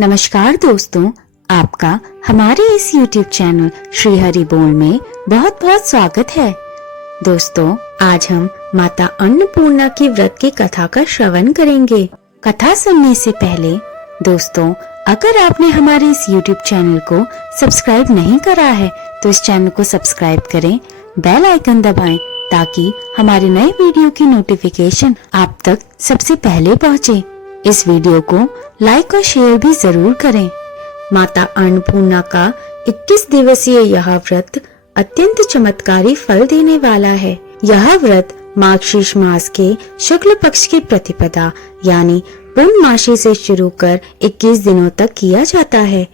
नमस्कार दोस्तों, आपका हमारे इस YouTube चैनल श्री हरि बोल में बहुत बहुत स्वागत है। दोस्तों, आज हम माता अन्नपूर्णा की व्रत की कथा का श्रवण करेंगे। कथा सुनने से पहले दोस्तों, अगर आपने हमारे इस YouTube चैनल को सब्सक्राइब नहीं करा है तो इस चैनल को सब्सक्राइब करें, बेल आइकन दबाएं ताकि हमारे नए वीडियो की नोटिफिकेशन आप तक सबसे पहले पहुंचे। इस वीडियो को लाइक और शेयर भी जरूर करें। माता अन्नपूर्णा का 21 दिवसीय यह व्रत अत्यंत चमत्कारी फल देने वाला है। यह व्रत मार्गशीर्ष मास के शुक्ल पक्ष की प्रतिपदा यानी पूर्णमासी से शुरू कर 21 दिनों तक किया जाता है।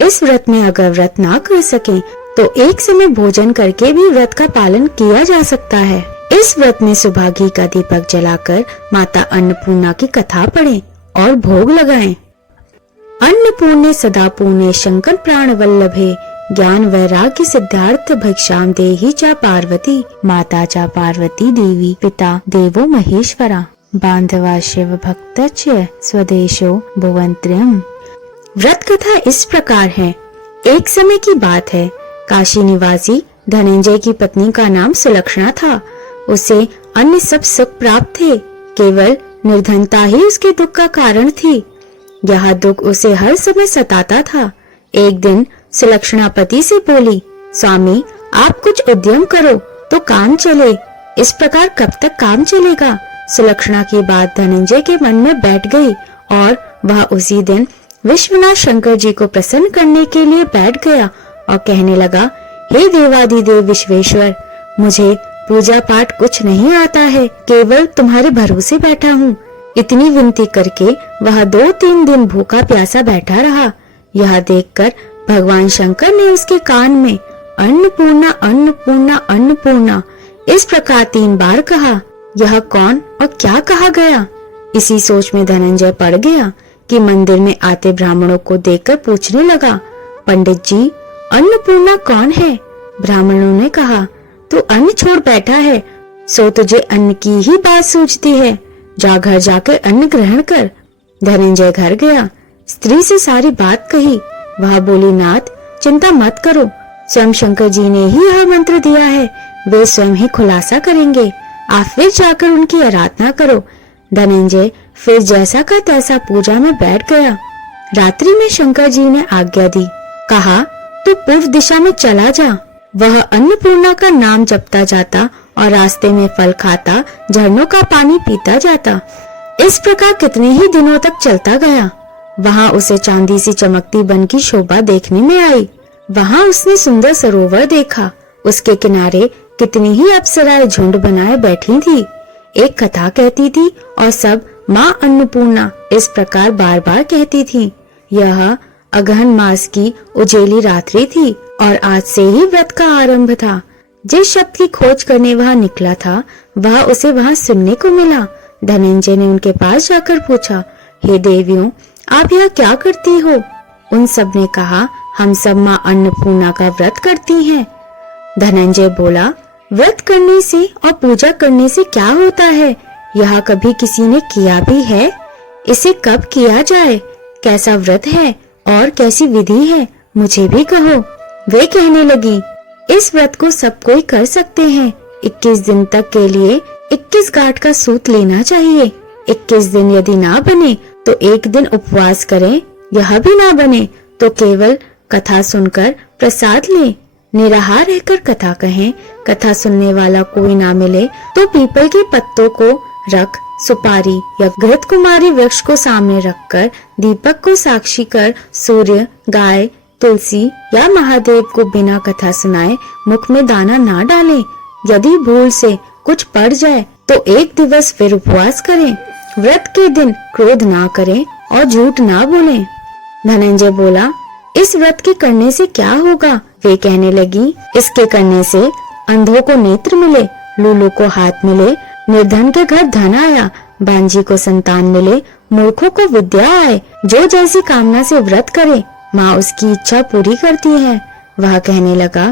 इस व्रत में अगर व्रत ना कर सके तो एक समय भोजन करके भी व्रत का पालन किया जा सकता है। इस व्रत में सुबह घी का दीपक जलाकर माता अन्नपूर्णा की कथा पढ़ें और भोग लगाएं। अन्नपूर्णे सदा पूर्णे शंकर प्राण वल्लभे ज्ञान वैराग्य सिद्धार्थ भिक्षाम देहि चा पार्वती माता चा पार्वती देवी पिता देवो महेश्वरा बांधवा शिव भक्त स्वदेशो भुवंत्र्यम। व्रत कथा इस प्रकार है। एक समय की बात है, काशी निवासी धनंजय की पत्नी का नाम सुलक्षणा था। उसे अन्य सब सुख प्राप्त थे, केवल निर्धनता ही उसके दुख का कारण थी। यह दुख उसे हर समय सताता था। एक दिन सुलक्षणा पति से बोली, स्वामी आप कुछ उद्यम करो तो काम चले। इस प्रकार कब तक काम चलेगा? सुलक्षणा की बात धनंजय के मन में बैठ गई और वह उसी दिन विश्वनाथ शंकर जी को प्रसन्न करने के लिए बैठ गया और कहने लगा, हे देवादिदेव विश्वेश्वर, मुझे पूजा पाठ कुछ नहीं आता है, केवल तुम्हारे भरोसे बैठा हूँ। इतनी विनती करके वह 2-3 दिन भूखा प्यासा बैठा रहा। यह देखकर भगवान शंकर ने उसके कान में अन्नपूर्णा अन्नपूर्णा अन्नपूर्णा इस प्रकार 3 बार कहा। यह कौन और क्या कहा गया? इसी सोच में धनंजय पड़ गया कि मंदिर में आते ब्राह्मणों को देखकर पूछने लगा, पंडित जी अन्नपूर्णा कौन है? ब्राह्मणों ने कहा, तू अन्न छोड़ बैठा है, सो तुझे अन्न की ही बात सूझती है। जा घर जाकर अन्न ग्रहण कर। धनंजय घर गया, स्त्री से सारी बात कही। वह बोली, नाथ चिंता मत करो, स्वयं शंकर जी ने ही यह मंत्र दिया है, वे स्वयं ही खुलासा करेंगे। आप फिर जाकर उनकी आराधना करो। धनंजय फिर जैसा का तैसा पूजा में बैठ गया। रात्रि में शंकर जी ने आज्ञा दी, कहा तू पूर्व दिशा में चला जा। वह अन्नपूर्णा का नाम जपता जाता और रास्ते में फल खाता, झरनों का पानी पीता जाता। इस प्रकार कितने ही दिनों तक चलता गया। वहाँ उसे चांदी सी चमकती वन की शोभा देखने में आई। वहाँ उसने सुंदर सरोवर देखा। उसके किनारे कितनी ही अप्सराएं झुंड बनाए बैठी थी। एक कथा कहती थी और सब माँ अन्नपूर्णा इस प्रकार बार बार कहती थी। यह अगहन मास की उजेली रात्रि थी और आज से ही व्रत का आरंभ था। जिस शब्द की खोज करने वह निकला था वह उसे वहाँ सुनने को मिला। धनंजय ने उनके पास जाकर पूछा, हे देवियों आप यह क्या करती हो? उन सब ने कहा, हम सब माँ अन्नपूर्णा का व्रत करती हैं। धनंजय बोला, व्रत करने से और पूजा करने से क्या होता है? यह कभी किसी ने किया भी है? इसे कब किया जाए? कैसा व्रत है और कैसी विधि है? मुझे भी कहो। वे कहने लगी, इस व्रत को सब कोई कर सकते हैं। 21 दिन तक के लिए 21 गांठ का सूत लेना चाहिए। 21 दिन यदि ना बने तो एक दिन उपवास करें। यह भी ना बने तो केवल कथा सुनकर प्रसाद लें। निराहार रहकर कथा कहें। कथा सुनने वाला कोई ना मिले तो पीपल के पत्तों को रख सुपारी या घृत कुमारी वृक्ष को सामने रखकर दीपक को साक्षी कर सूर्य, गाय, तुलसी या महादेव को बिना कथा सुनाए मुख में दाना ना डालें। यदि भूल से कुछ पड़ जाए तो एक दिवस फिर उपवास करें। व्रत के दिन क्रोध ना करें और झूठ ना बोलें। धनंजय बोला, इस व्रत के करने से क्या होगा? वे कहने लगी, इसके करने से अंधों को नेत्र मिले, लूलू को हाथ मिले, निर्धन के घर धन आया, बांझी को संतान मिले, मूर्खों को विद्या आए। जो जैसी कामना से व्रत करे माँ उसकी इच्छा पूरी करती है। वह कहने लगा,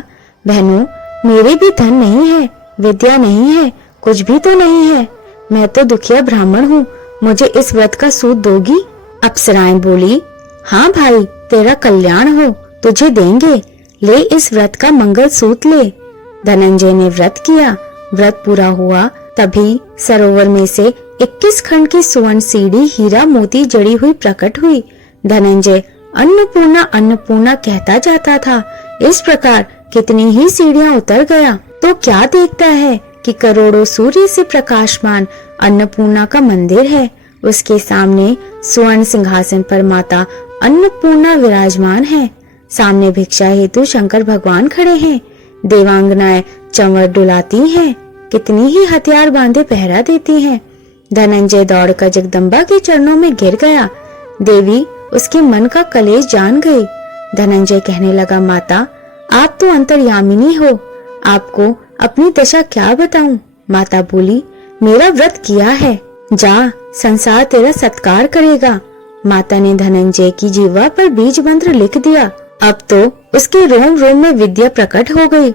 बहनों मेरे भी धन नहीं है, विद्या नहीं है, कुछ भी तो नहीं है। मैं तो दुखिया ब्राह्मण हूँ, मुझे इस व्रत का सूत दोगी? अप्सराएं बोली, हाँ भाई, तेरा कल्याण हो, तुझे देंगे, ले इस व्रत का मंगल सूत्र ले। धनंजय ने व्रत किया। व्रत पूरा हुआ तभी सरोवर में से 21 खंड की सुवर्ण सीढ़ी हीरा मोती जड़ी हुई प्रकट हुई। धनंजय अन्नपूर्णा अन्नपूर्णा कहता जाता था। इस प्रकार कितनी ही सीढ़ियां उतर गया तो क्या देखता है कि करोड़ों सूर्य से प्रकाशमान अन्नपूर्णा का मंदिर है। उसके सामने स्वर्ण सिंहासन पर माता अन्नपूर्णा विराजमान है। सामने भिक्षा हेतु शंकर भगवान खड़े हैं। देवांगनाएं चंवर डुलाती हैं। कितनी ही हथियार बांधे पहरा देती हैं। धनंजय दौड़कर जगदम्बा के चरणों में गिर गया। देवी उसके मन का कलेश जान गई। धनंजय कहने लगा, माता आप तो अंतर्यामिनी हो, आपको अपनी दशा क्या बताऊं। माता बोली, मेरा व्रत किया है, जा संसार तेरा सत्कार करेगा। माता ने धनंजय की जीवा पर बीज मंत्र लिख दिया। अब तो उसके रोम रोम में विद्या प्रकट हो गई।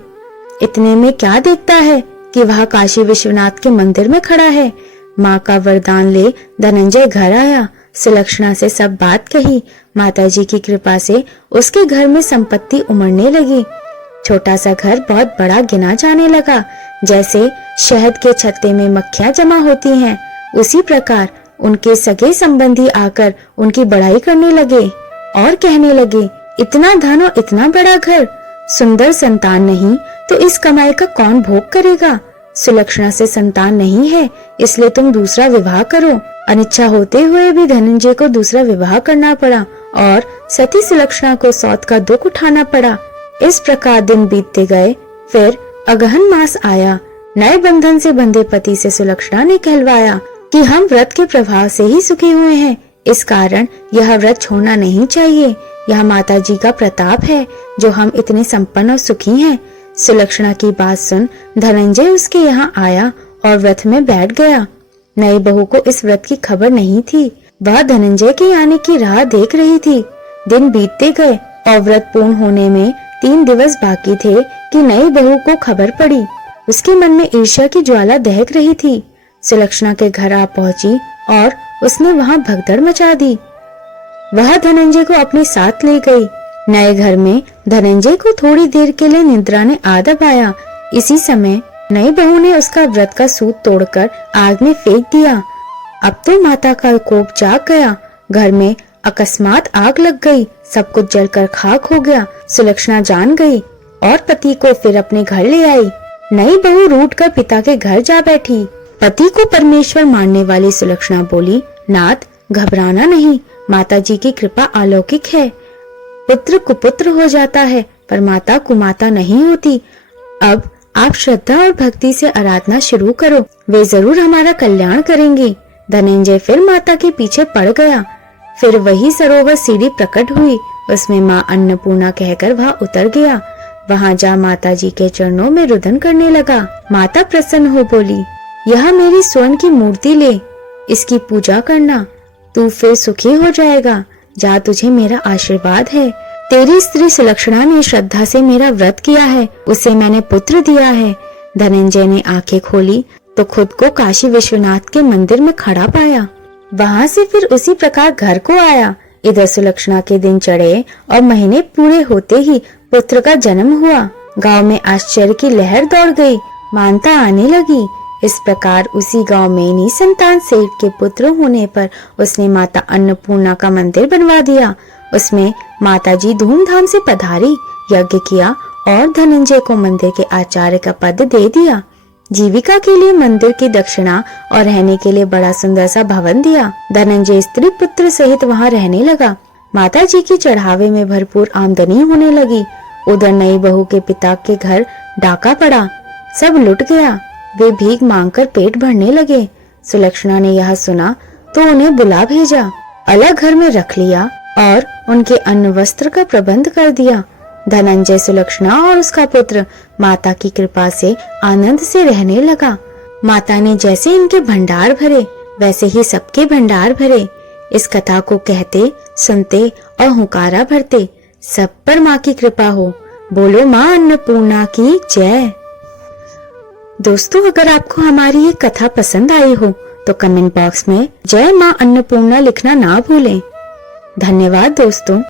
इतने में क्या देखता है कि वह काशी विश्वनाथ के मंदिर में खड़ा है। माँ का वरदान ले धनंजय घर आया। सुलक्षणा से सब बात कही। माताजी की कृपा से उसके घर में संपत्ति उमड़ने लगी। छोटा सा घर बहुत बड़ा गिना जाने लगा। जैसे शहद के छत्ते में मक्खियां जमा होती हैं, उसी प्रकार उनके सगे संबंधी आकर उनकी बड़ाई करने लगे और कहने लगे, इतना धन और इतना बड़ा घर, सुंदर संतान नहीं तो इस कमाई का कौन भोग करेगा। सुलक्षणा से संतान नहीं है, इसलिए तुम दूसरा विवाह करो। अनिच्छा होते हुए भी धनंजय को दूसरा विवाह करना पड़ा और सती सुलक्षणा को सौत का दुख उठाना पड़ा। इस प्रकार दिन बीतते गए। फिर अगहन मास आया। नए बंधन से बंधे पति से सुलक्षणा ने कहलवाया कि हम व्रत के प्रभाव से ही सुखी हुए हैं, इस कारण यह व्रत छोड़ना नहीं चाहिए। यह माता जी का प्रताप है जो हम इतने संपन्न और सुखी हैं। सुलक्षणा की बात सुन धनंजय उसके यहाँ आया और व्रत में बैठ गया। नई बहू को इस व्रत की खबर नहीं थी। वह धनंजय के आने की राह देख रही थी। दिन बीतते गए और व्रत पूर्ण होने में 3 दिवस बाकी थे कि नई बहू को खबर पड़ी। उसके मन में ईर्ष्या की ज्वाला दहक रही थी। सुलक्षणा के घर आ पहुंची और उसने वहां भगदड़ मचा दी। वह धनंजय को अपने साथ ले गई। नए घर में धनंजय को थोड़ी देर के लिए निद्रा ने आ दबाया। इसी समय नई बहू ने उसका व्रत का सूत तोड़कर आग में फेंक दिया। अब तो माता का कोप जाग गया। घर में अकस्मात आग लग गई। सब कुछ जलकर खाक हो गया। सुलक्षणा जान गई और पति को फिर अपने घर ले आई। नई बहू रूठ कर पिता के घर जा बैठी। पति को परमेश्वर मानने वाली सुलक्षणा बोली, नाथ घबराना नहीं, माता जी की कृपा अलौकिक है। पुत्र कुपुत्र हो जाता है पर माता कुमाता नहीं होती। अब आप श्रद्धा और भक्ति से आराधना शुरू करो, वे जरूर हमारा कल्याण करेंगी। धनंजय फिर माता के पीछे पड़ गया। फिर वही सरोवर सीढ़ी प्रकट हुई। उसमें माँ अन्नपूर्णा कहकर वह उतर गया। वहां जा माता जी के चरणों में रुदन करने लगा। माता प्रसन्न हो बोली, यह मेरी स्वर्ण की मूर्ति ले, इसकी पूजा करना, तू फिर सुखी हो जाएगा। जा, तुझे मेरा आशीर्वाद है। तेरी स्त्री सुलक्षणा ने श्रद्धा से मेरा व्रत किया है, उसे मैंने पुत्र दिया है। धनंजय ने आंखें खोली तो खुद को काशी विश्वनाथ के मंदिर में खड़ा पाया। वहां से फिर उसी प्रकार घर को आया। इधर सुलक्षणा के दिन चढ़े और महीने पूरे होते ही पुत्र का जन्म हुआ। गांव में आश्चर्य की लहर दौड़ गई। मानता आने लगी। इस प्रकार उसी गांव में निसंतान सेठ के पुत्र होने पर उसने माता अन्नपूर्णा का मंदिर बनवा दिया। उसमें माता जी धूमधाम से पधारी, यज्ञ किया और धनंजय को मंदिर के आचार्य का पद दे दिया। जीविका के लिए मंदिर की दक्षिणा और रहने के लिए बड़ा सुंदर सा भवन दिया। धनंजय स्त्री पुत्र सहित वहां रहने लगा। माता जी की चढ़ावे में भरपूर आमदनी होने लगी। उधर नई बहू के पिता के घर डाका पड़ा, सब लुट गया। वे भीख मांगकर पेट भरने लगे। सुलक्षणा ने यह सुना तो उन्हें बुला भेजा, अलग घर में रख लिया और उनके अन्न वस्त्र का प्रबंध कर दिया। धनंजय, सुलक्षणा और उसका पुत्र माता की कृपा से आनंद से रहने लगा। माता ने जैसे इनके भंडार भरे वैसे ही सबके भंडार भरे। इस कथा को कहते, सुनते और हुंकारा भरते सब पर माँ की कृपा हो। बोलो माँ अन्नपूर्णा की जय। दोस्तों, अगर आपको हमारी ये कथा पसंद आई हो तो कमेंट बॉक्स में जय माँ अन्नपूर्णा लिखना ना भूलें। धन्यवाद दोस्तों।